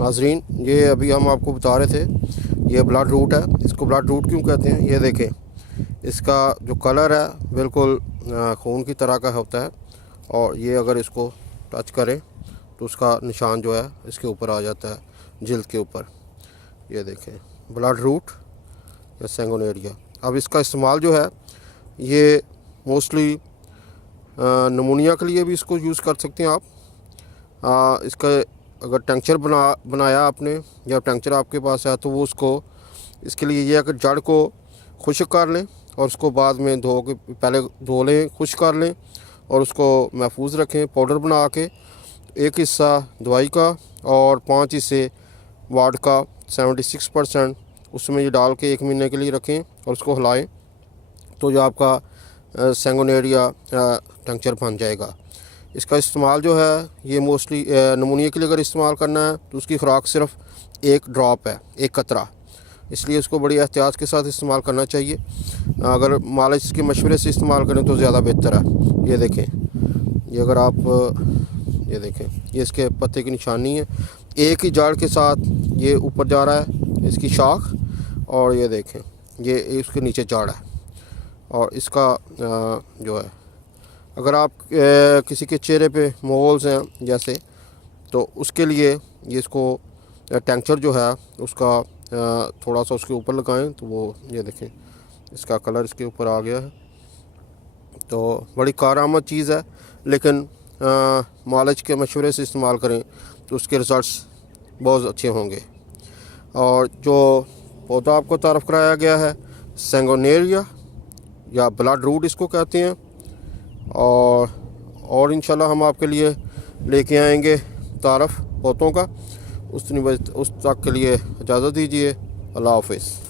नाजरीन, ये अभी हम आपको बता रहे थे, ये ब्लड रूट है। इसको ब्लड रूट क्यों कहते हैं? ये देखें, इसका जो कलर है बिल्कुल खून की तरह का होता है, और ये अगर इसको टच करें तो उसका निशान जो है इसके ऊपर आ जाता है, जिल्द के ऊपर। ये देखें, ब्लड रूट या सैंगोनेरिया। अब इसका इस्तेमाल जो है ये मोस्टली नमूनिया के लिए भी इसको यूज़ कर सकते हैं आप। इसका अगर टेंक्चर बनाया आपने, या टेंक्चर आपके पास है, तो वो उसको इसके लिए ये अगर जड़ को खुश्क कर लें और उसको बाद में पहले धो लें, खुश्क कर लें और उसको महफूज रखें पाउडर बना के। एक हिस्सा दवाई का और 5 हिस्से वार्ड का 76% उसमें ये डाल के 1 महीने के लिए रखें और उसको हिलाएं, तो जो आपका सैंगोनेरिया टेंक्चर बन जाएगा। इसका इस्तेमाल जो है ये मोस्टली नमूनिया के लिए अगर इस्तेमाल करना है तो उसकी खुराक सिर्फ 1 ड्रॉप है, 1 कतरा, इसलिए इसको बड़ी एहतियात के साथ इस्तेमाल करना चाहिए। अगर मालिश के मशवरे से इस्तेमाल करें तो ज़्यादा बेहतर है। ये देखें, ये अगर आप ये देखें, ये इसके पत्ते की निशानी है, एक ही जड़ के साथ ये ऊपर जा रहा है इसकी शाख, और ये देखें ये इसके नीचे जड़ है। और इसका जो है अगर आप किसी के चेहरे पे मोल्स हैं जैसे, तो उसके लिए ये इसको टेंक्चर जो है उसका थोड़ा सा उसके ऊपर लगाएं, तो वो ये देखें इसका कलर इसके ऊपर आ गया है। तो बड़ी कारआमद चीज़ है, लेकिन मालिश के मशवरे से इस्तेमाल करें तो उसके रिज़ल्ट्स बहुत अच्छे होंगे। और जो पौधा आपको तारफ़ कराया गया है सैंगोनेरिया या ब्लड रूट इसको कहते हैं, और इंशाल्लाह हम आपके लिए लेके आएंगे तारफ़ पौधों का। उस तक के लिए इजाज़त दीजिए। अल्लाह हाफ़िज़।